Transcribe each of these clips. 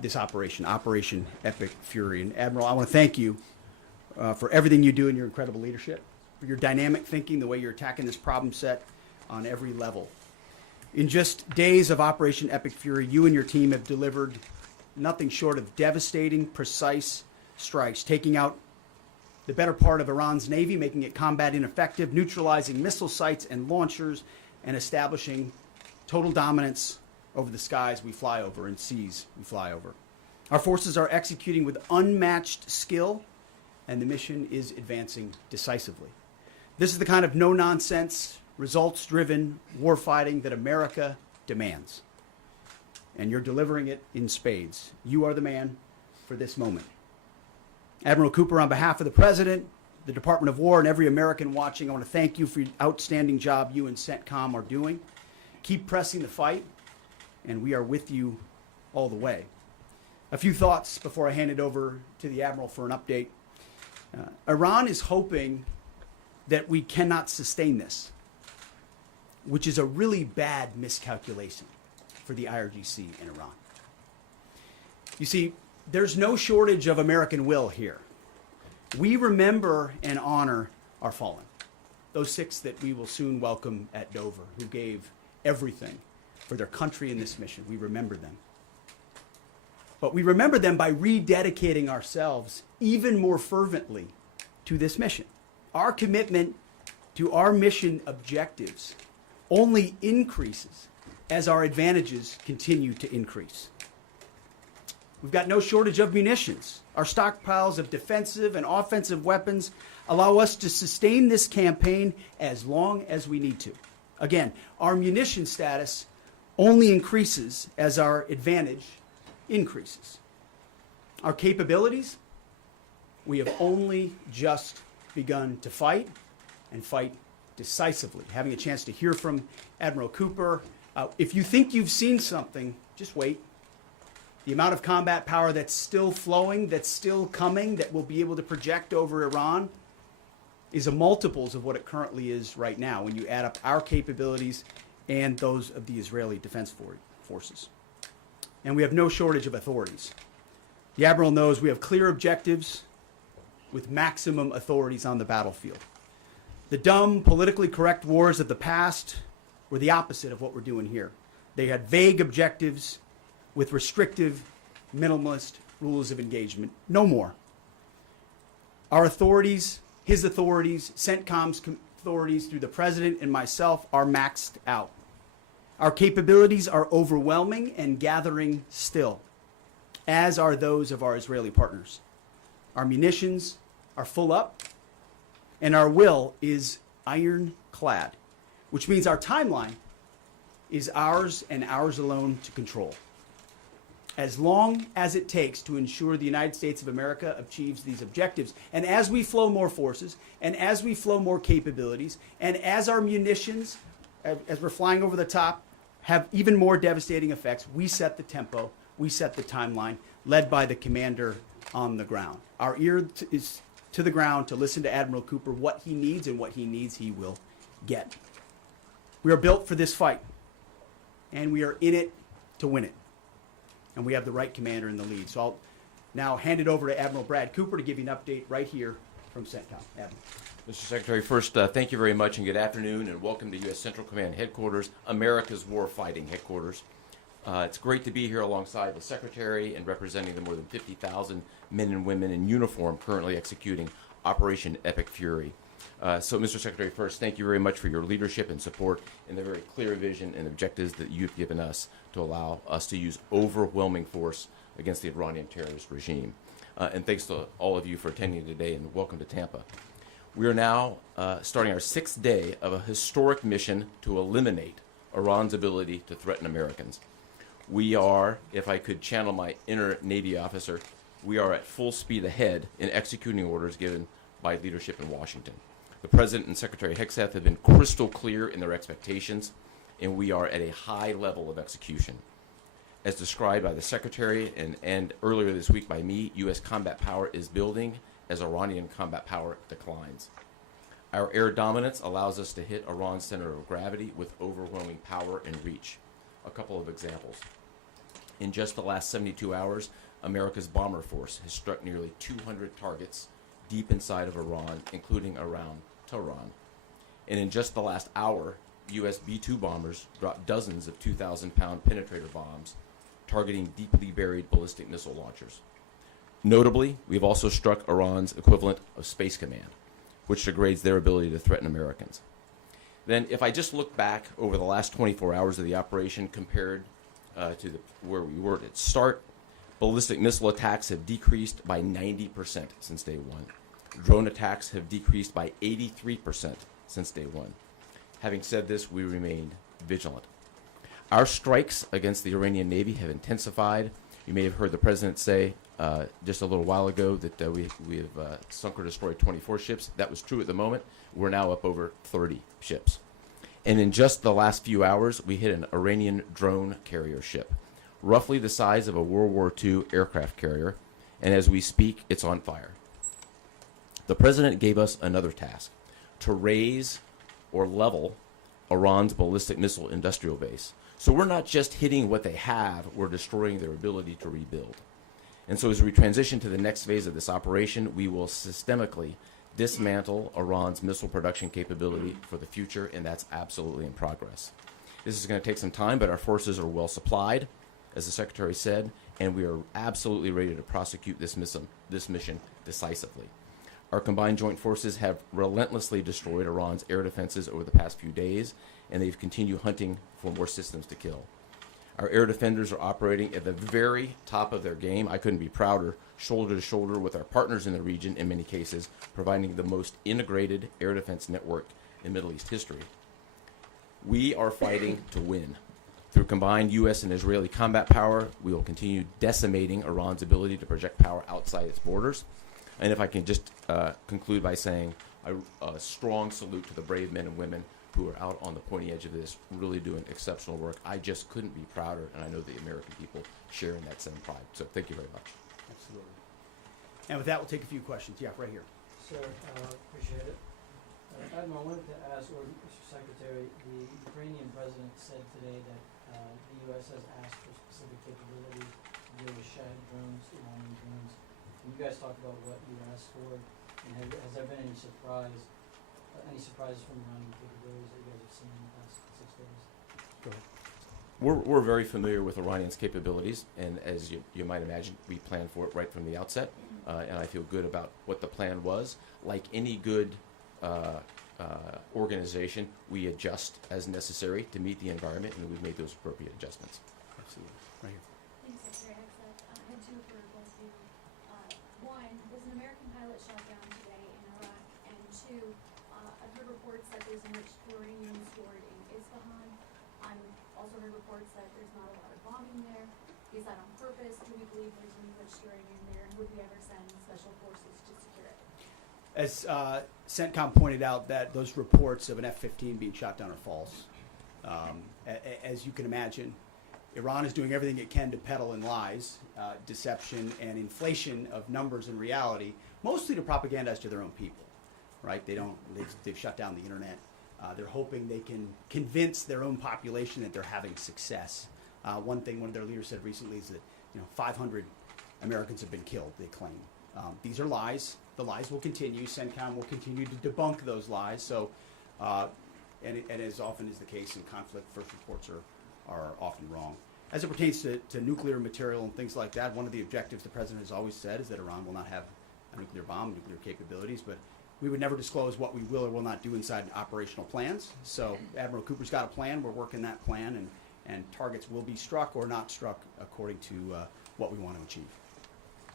this operation, Operation Epic Fury. And Admiral, I want to thank you for everything you do and your incredible leadership, for your dynamic thinking, the way you're attacking this problem set on every level. In just days of Operation Epic Fury, you and your team have delivered nothing short of devastating, precise strikes, taking out the better part of Iran's navy, making it combat ineffective, neutralizing missile sites and launchers, and establishing total dominance over the skies we fly over and seas we fly over. Our forces are executing with unmatched skill, and the mission is advancing decisively. This is the kind of no-nonsense, results-driven warfighting that America demands. And you're delivering it in spades. You are the man for this moment. Admiral Cooper, on behalf of the President, the Department of War, and every American watching, I want to thank you for the outstanding job you and CENTCOM are doing. Keep pressing the fight, and we are with you all the way. A few thoughts before I hand it over to the Admiral for an update. Iran is hoping that we cannot sustain this, which is a really bad miscalculation for the IRGC in Iran. You see, there's no shortage of American will here. We remember and honor our fallen, those 6 that we will soon welcome at Dover, who gave everything for their country in this mission. We remember them. But we remember them by rededicating ourselves even more fervently to this mission. Our commitment to our mission objectives only increases as our advantages continue to increase. We've got no shortage of munitions. Our stockpiles of defensive and offensive weapons allow us to sustain this campaign as long as we need to. Again, our munition status only increases as our advantage increases. Our capabilities, we have only just begun to fight, and fight decisively. Having a chance to hear from Admiral Cooper. If you think you've seen something, just wait. The amount of combat power that's still flowing, that's still coming, that we'll be able to project over Iran is a multiples of what it currently is right now when you add up our capabilities and those of the Israeli Defense Forces. And we have no shortage of authorities. The Admiral knows we have clear objectives with maximum authorities on the battlefield. The dumb, politically correct wars of the past were the opposite of what we're doing here. They had vague objectives with restrictive, minimalist rules of engagement. No more. Our authorities, his authorities, CENTCOM's authorities through the President and myself are maxed out. Our capabilities are overwhelming and gathering still, as are those of our Israeli partners. Our munitions are full up, and our will is ironclad, which means our timeline is ours and ours alone to control. As long as it takes to ensure the United States of America achieves these objectives. And as we flow more forces, and as we flow more capabilities, and as our munitions, as we're flying over the top, have even more devastating effects, we set the tempo, we set the timeline, led by the commander on the ground. Our ear is to the ground to listen to Admiral Cooper. What he needs and what he needs, he will get. We are built for this fight, and we are in it to win it. And we have the right commander in the lead. So I'll now hand it over to Admiral Brad Cooper to give you an update right here from CENTCOM. Admiral. Mr. Secretary, first, thank you very much and good afternoon, and welcome to U.S. Central Command Headquarters, America's Warfighting Headquarters. It's great to be here alongside the Secretary and representing the more than 50,000 men and women in uniform currently executing Operation Epic Fury. So, Mr. Secretary, first, thank you very much for your leadership and support and the very clear vision and objectives that you've given us to allow us to use overwhelming force against the Iranian terrorist regime. And thanks to all of you for attending today, and welcome to Tampa. We are now starting our 6th day of a historic mission to eliminate Iran's ability to threaten Americans. We are, if I could channel my inner Navy officer, we are at full speed ahead in executing orders given by leadership in Washington. The President and Secretary Hegseth have been crystal clear in their expectations, and we are at a high level of execution. As described by the Secretary and earlier this week by me, U.S. combat power is building as Iranian combat power declines. Our air dominance allows us to hit Iran's center of gravity with overwhelming power and reach. A couple of examples. In just the last 72 hours, America's bomber force has struck nearly 200 targets deep inside of Iran, including around Tehran. And in just the last hour, U.S. B-2 bombers dropped dozens of 2,000-pound penetrator bombs targeting deeply buried ballistic missile launchers. Notably, we've also struck Iran's equivalent of Space Command, which degrades their ability to threaten Americans. Then, if I just look back over the last 24 hours of the operation compared to where we were at start, ballistic missile attacks have decreased by 90% since day one. Drone attacks have decreased by 83% since day one. Having said this, we remain vigilant. Our strikes against the Iranian Navy have intensified. You may have heard the president say just a little while ago that we have sunk or destroyed 24 ships. That was true at the moment. We're now up over 30 ships. And in just the last few hours, we hit an Iranian drone carrier ship, roughly the size of a World War II aircraft carrier, and as we speak, it's on fire. The president gave us another task, to raise or level Iran's ballistic missile industrial base. So we're not just hitting what they have, we're destroying their ability to rebuild. And so as we transition to the next phase of this operation, we will systemically dismantle Iran's missile production capability for the future, and that's absolutely in progress. This is going to take some time, but our forces are well supplied, as the Secretary said, and we are absolutely ready to prosecute this mission decisively. Our combined joint forces have relentlessly destroyed Iran's air defenses over the past few days, and they've continued hunting for more systems to kill. Our air defenders are operating at the very top of their game. I couldn't be prouder, shoulder to shoulder with our partners in the region in many cases, providing the most integrated air defense network in Middle East history. We are fighting to win. Through combined U.S. and Israeli combat power, we will continue decimating Iran's ability to project power outside its borders. And if I can just conclude by saying a strong salute to the brave men and women who are out on the pointy edge of this, really doing exceptional work. I just couldn't be prouder, and I know the American people share in that same pride. So thank you very much. Absolutely. And with that, we'll take a few questions. Yeah, right here. Sir, appreciate it. Admiral, I wanted to ask, or Mr. Secretary, the Ukrainian president said today that the U.S. has asked for specific capabilities to deal with Shahid drones, Iranian drones. Can you guys talk about what you asked for, and has there been any surprises from Iranian capabilities that you guys have seen in the past 6 days? Go ahead. We're very familiar with Iranian's capabilities, and as you might imagine, we planned for it right from the outset, and I feel good about what the plan was. Like any good organization, we adjust as necessary to meet the environment, and we've made those appropriate adjustments. Absolutely. Right here. Thanks, Secretary Hegseth. I had two for both of you. One, was an American pilot shot down today in Iraq? And two, I've heard reports that there's enriched uranium stored in Isfahan. I've also heard reports that there's not a lot of bombing there. Is that on purpose? Do we believe there's enriched uranium there? And would we ever send special forces to secure it? As CENTCOM pointed out, that those reports of an F-15 being shot down are false. As you can imagine, Iran is doing everything it can to peddle in lies, deception, and inflation of numbers and reality, mostly to propagandize to their own people, right? They've shut down the internet. They're hoping they can convince their own population that they're having success. One thing one of their leaders said recently is that 500 Americans have been killed, they claim. These are lies. The lies will continue. CENTCOM will continue to debunk those lies. So, and as often is the case in conflict, first reports are often wrong. As it pertains to nuclear material and things like that, one of the objectives the president has always said is that Iran will not have a nuclear bomb, nuclear capabilities, but we would never disclose what we will or will not do inside operational plans. So Admiral Cooper's got a plan. We're working that plan, and targets will be struck or not struck according to what we want to achieve.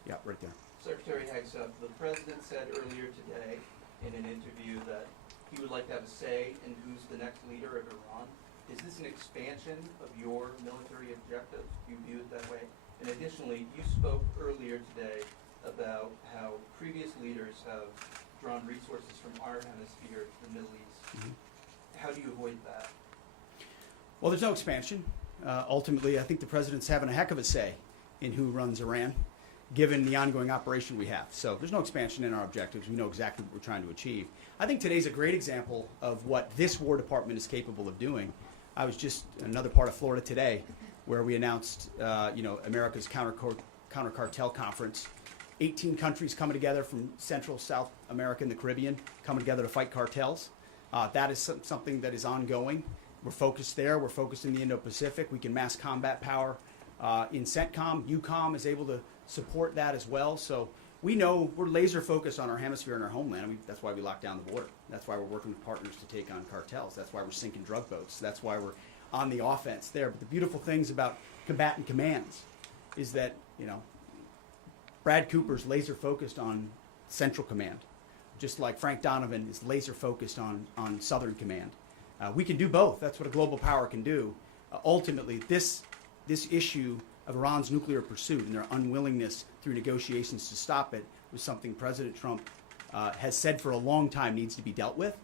Yeah, right there. Secretary Hegseth, the president said earlier today in an interview that he would like to have a say in who's the next leader of Iran. Is this an expansion of your military objectives? Do you view it that way? And additionally, you spoke earlier today about how previous leaders have drawn resources from our hemisphere to the Middle East. Mm-hmm. How do you avoid that? Well, there's no expansion. Ultimately, I think the president's having a heck of a say in who runs Iran, given the ongoing operation we have. So there's no expansion in our objectives. We know exactly what we're trying to achieve. I think today's a great example of what this War Department is capable of doing. I was just in another part of Florida today where we announced, America's counter cartel conference. 18 countries coming together from Central, South America, and the Caribbean, coming together to fight cartels. That is something that is ongoing. We're focused there. We're focused in the Indo-Pacific. We can mass combat power in CENTCOM. EUCOM is able to support that as well. So we know we're laser focused on our hemisphere and our homeland. That's why we locked down the border. That's why we're working with partners to take on cartels. That's why we're sinking drug boats. That's why we're on the offense there. But the beautiful things about combatant commands is that, Brad Cooper's laser focused on Central Command, just like Frank Donovan is laser focused on Southern Command. We can do both. That's what a global power can do. Ultimately, this issue of Iran's nuclear pursuit and their unwillingness through negotiations to stop it was something President Trump has said for a long time needs to be dealt with.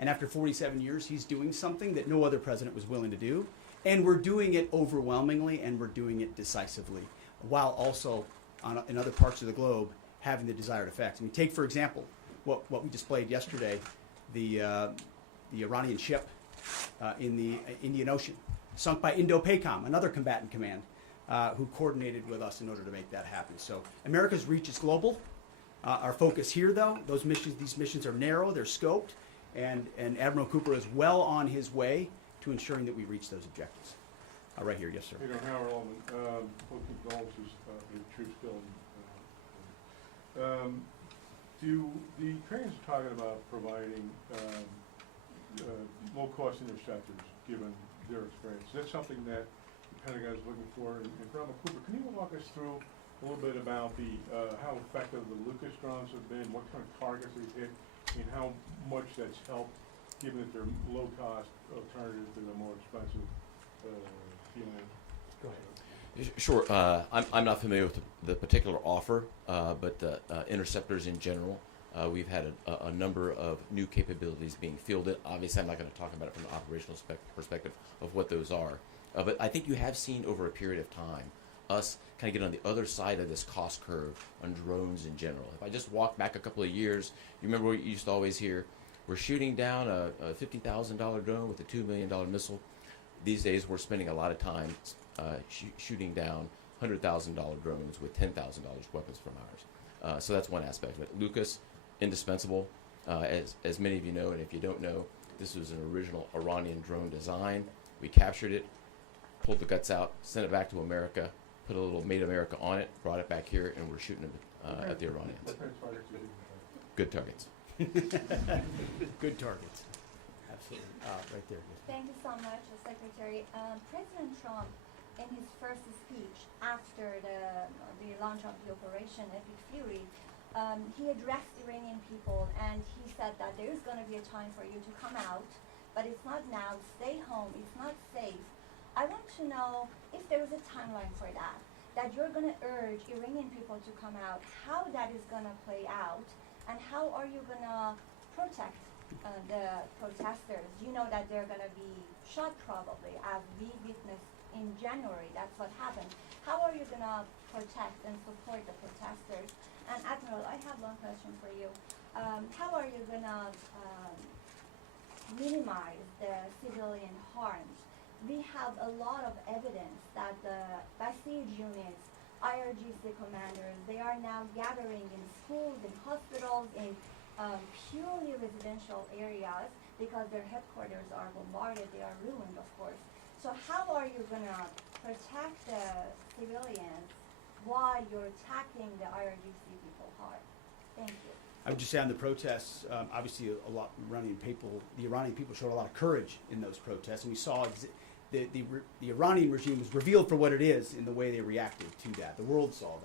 And after 47 years, he's doing something that no other president was willing to do. And we're doing it overwhelmingly, and we're doing it decisively, while also in other parts of the globe having the desired effect. I mean, take, for example, what we displayed yesterday, the Iranian ship in the Indian Ocean, sunk by Indo-PACOM, another combatant command, who coordinated with us in order to make that happen. So America's reach is global. Our focus here, though, these missions are narrow, they're scoped, and Admiral Cooper is well on his way to ensuring that we reach those objectives. Right here, yes, sir. Peter Howard Allman, both condolences for the troops killed. The Ukrainians are talking about providing low-cost interceptors, given their experience. Is that something that the Pentagon is looking for? And Admiral Cooper, can you walk us through a little bit about how effective the Lucas drones have been, what kind of targets they've hit, and how much that's helped, given that they're low-cost alternatives to the more expensive Go ahead. Sure. I'm not familiar with the particular offer, but interceptors in general, we've had a number of new capabilities being fielded. Obviously, I'm not going to talk about it from an operational perspective of what those are. But I think you have seen over a period of time us kind of get on the other side of this cost curve on drones in general. If I just walk back a couple of years, you remember what you used to always hear? We're shooting down a $50,000 drone with a $2 million missile. These days, we're spending a lot of time shooting down $100,000 drones with $10,000 weapons from ours. So that's one aspect of it. Lucas, indispensable. As many of you know, and if you don't know, this was an original Iranian drone design. We captured it, pulled the guts out, sent it back to America, put a little Made America on it, brought it back here, and we're shooting it at the Iranians. Good targets. Good targets. Absolutely. Right there. Thank you so much, Secretary. President Trump, in his first speech after the launch of the Operation Epic Fury, he addressed Iranian people and he said that there is going to be a time for you to come out, but it's not now. Stay home. It's not safe. I want to know if there is a timeline for that you're going to urge Iranian people to come out, how that is going to play out, and how are you going to protect the protesters? You know that they're going to be shot probably, as we witnessed in January. That's what happened. How are you going to protect and support the protesters? And Admiral, I have one question for you. How are you going to minimize the civilian harms? We have a lot of evidence that the Basij units, IRGC commanders, they are now gathering in schools, in hospitals, in purely residential areas because their headquarters are bombarded, they are ruined, of course. So how are you going to protect the civilians while you're attacking the IRGC people hard? Thank you. I would just say on the protests, obviously the Iranian people showed a lot of courage in those protests, and we saw the Iranian regime was revealed for what it is in the way they reacted to that. The world saw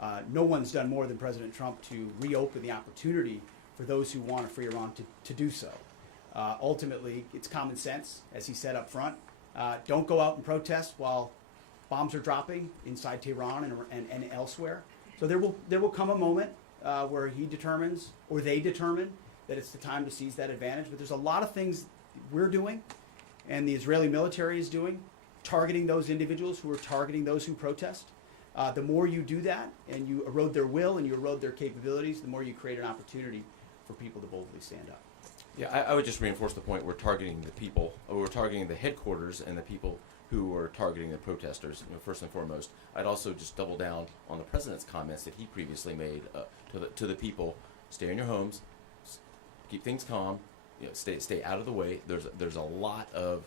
that. No one's done more than President Trump to reopen the opportunity for those who want a free Iran to do so. Ultimately, it's common sense, as he said up front. Don't go out and protest while bombs are dropping inside Tehran and elsewhere. So there will come a moment where he determines, or they determine, that it's the time to seize that advantage. But there's a lot of things we're doing and the Israeli military is doing, targeting those individuals who are targeting those who protest. The more you do that and you erode their will and you erode their capabilities, the more you create an opportunity for people to boldly stand up. Yeah, I would just reinforce the point. We're targeting the people, or we're targeting the headquarters and the people who were targeting the protesters, first and foremost. I'd also just double down on the president's comments that he previously made to the people: stay in your homes, keep things calm, stay out of the way. There's a lot of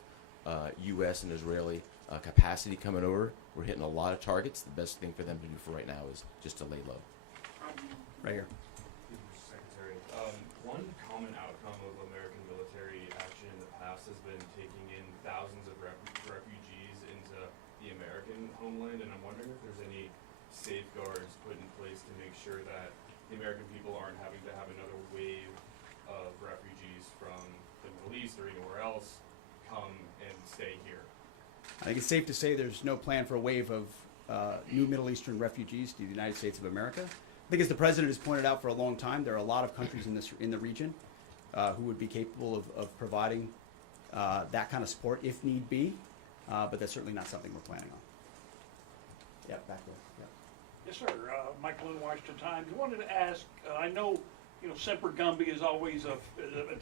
U.S. and Israeli capacity coming over. We're hitting a lot of targets. The best thing for them to do for right now is just to lay low. Right here. Secretary, one common outcome of American military action in the past has been taking in thousands of refugees into the American homeland, and I'm wondering if there's any safeguards put in place to make sure that the American people aren't having to have another wave of refugees from the Middle East or anywhere else come and stay here. I think it's safe to say there's no plan for a wave of new Middle Eastern refugees to the United States of America. I think, as the president has pointed out for a long time, there are a lot of countries in the region who would be capable of providing that kind of support if need be, but that's certainly not something we're planning on. Yeah, back there. Yeah. Yes, sir. Michael in Washington Times. I wanted to ask, I know, Semper Gumby is always a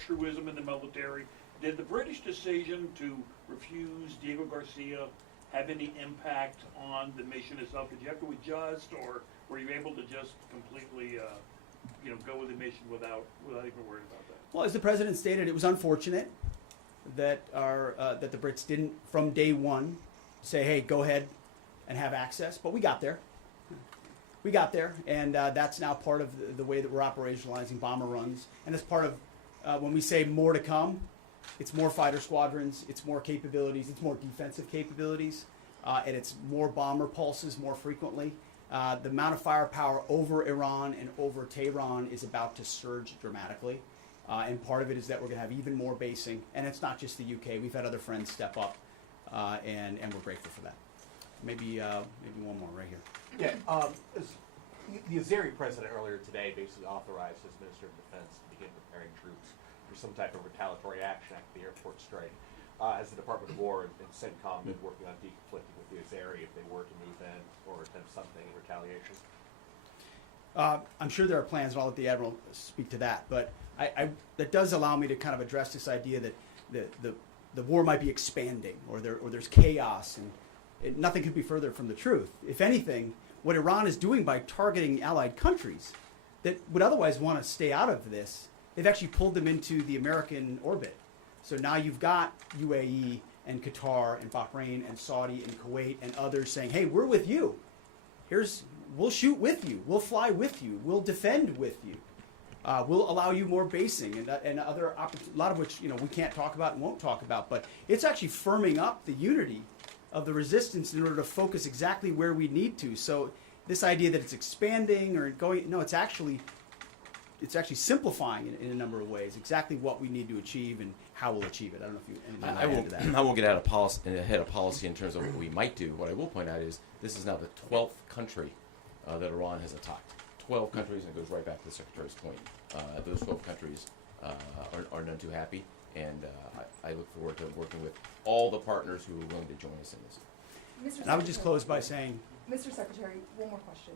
truism in the military. Did the British decision to refuse Diego Garcia have any impact on the mission itself? Did you have to adjust, or were you able to just completely, go with the mission without even worrying about that? Well, as the president stated, it was unfortunate that that the Brits didn't, from day one, say, "Hey, go ahead and have access." But we got there. We got there, and that's now part of the way that we're operationalizing bomber runs. And it's part of when we say more to come. It's more fighter squadrons, it's more capabilities, it's more defensive capabilities, and it's more bomber pulses more frequently. The amount of firepower over Iran and over Tehran is about to surge dramatically, and part of it is that we're going to have even more basing, and it's not just the UK. We've had other friends step up, and we're grateful for that. Maybe one more right here. Yeah, the Azeri president earlier today basically authorized his Minister of Defense to begin preparing troops for some type of retaliatory action after the airport strike. Has the Department of War and CENTCOM been working on deconflicting with the Azeri if they were to move in or attempt something in retaliation? I'm sure there are plans, and I'll let the Admiral speak to that, but that does allow me to kind of address this idea that the war might be expanding, or there's chaos, and nothing could be further from the truth. If anything, what Iran is doing by targeting allied countries that would otherwise want to stay out of this, they've actually pulled them into the American orbit. So now you've got UAE and Qatar and Bahrain and Saudi and Kuwait and others saying, "Hey, we're with you. We'll shoot with you. We'll fly with you. We'll defend with you. We'll allow you more basing and other a lot of which we can't talk about and won't talk about. But it's actually firming up the unity of the resistance in order to focus exactly where we need to. So this idea that it's expanding or going, no, it's actually simplifying in a number of ways exactly what we need to achieve and how we'll achieve it. I don't know if you anything to add to that. I won't get ahead of policy in terms of what we might do. What I will point out is this is now the 12th country that Iran has attacked. 12 countries, and it goes right back to the Secretary's point. Those 12 countries are none too happy, and I look forward to working with all the partners who are willing to join us in this. And I would just close by saying, Mr. Secretary, one more question.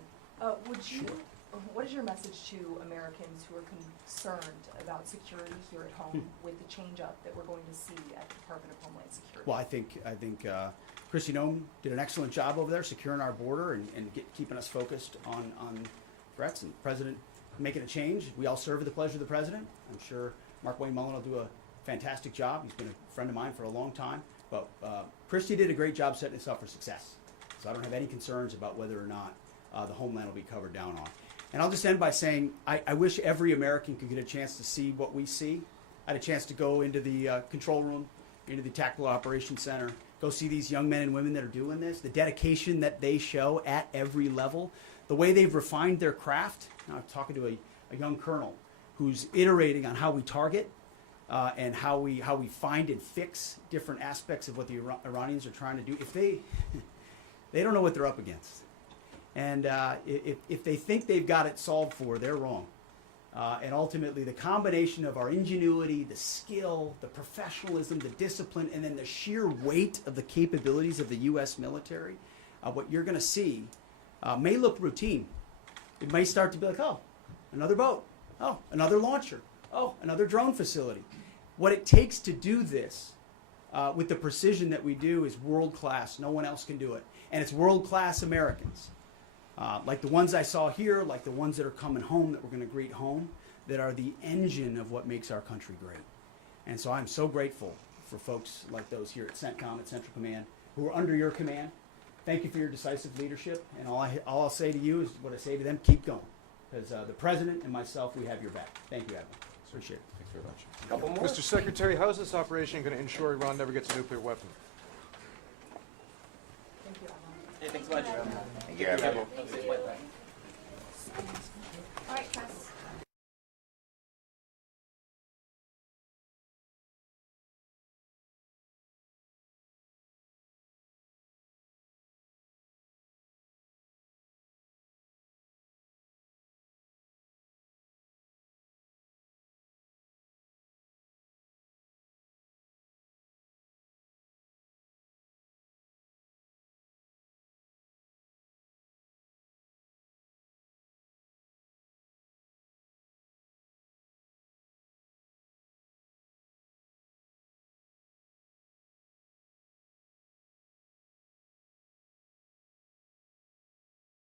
What is your message to Americans who are concerned about security here at home with the change-up that we're going to see at the Department of Homeland Security? well, I think Christy Nome did an excellent job over there securing our border and keeping us focused on threats, and the President making a change. We all serve at the pleasure of the President. I'm sure Mark Wayne Mullen will do a fantastic job. He's been a friend of mine for a long time. But Christy did a great job setting us up for success. So I don't have any concerns about whether or not the homeland will be covered down on. And I'll just end by saying I wish every American could get a chance to see what we see. I had a chance to go into the control room, into the Tactical Operations Center, go see these young men and women that are doing this, the dedication that they show at every level, the way they've refined their craft. Now, I'm talking to a young colonel who's iterating on how we target and how we find and fix different aspects of what the Iranians are trying to do. If they don't know what they're up against. And if they think they've got it solved for, they're wrong. And ultimately, the combination of our ingenuity, the skill, the professionalism, the discipline, and then the sheer weight of the capabilities of the U.S. military, what you're going to see may look routine. It may start to be like, oh, another boat. Oh, another launcher. Oh, another drone facility. What it takes to do this with the precision that we do is world class. No one else can do it. And it's world class Americans, like the ones I saw here, like the ones that are coming home that we're going to greet home, that are the engine of what makes our country great. And so I'm so grateful for folks like those here at CENTCOM, at Central Command, who are under your command. Thank you for your decisive leadership. And all I'll say to you is what I say to them, keep going. Because the President and myself, we have your back. Thank you, Admiral. Appreciate it. Thanks very much. Couple more. Mr. Secretary, how is this operation going to ensure Iran never gets a nuclear weapon? Thank you, Admiral. Hey, thanks so much. All right, press.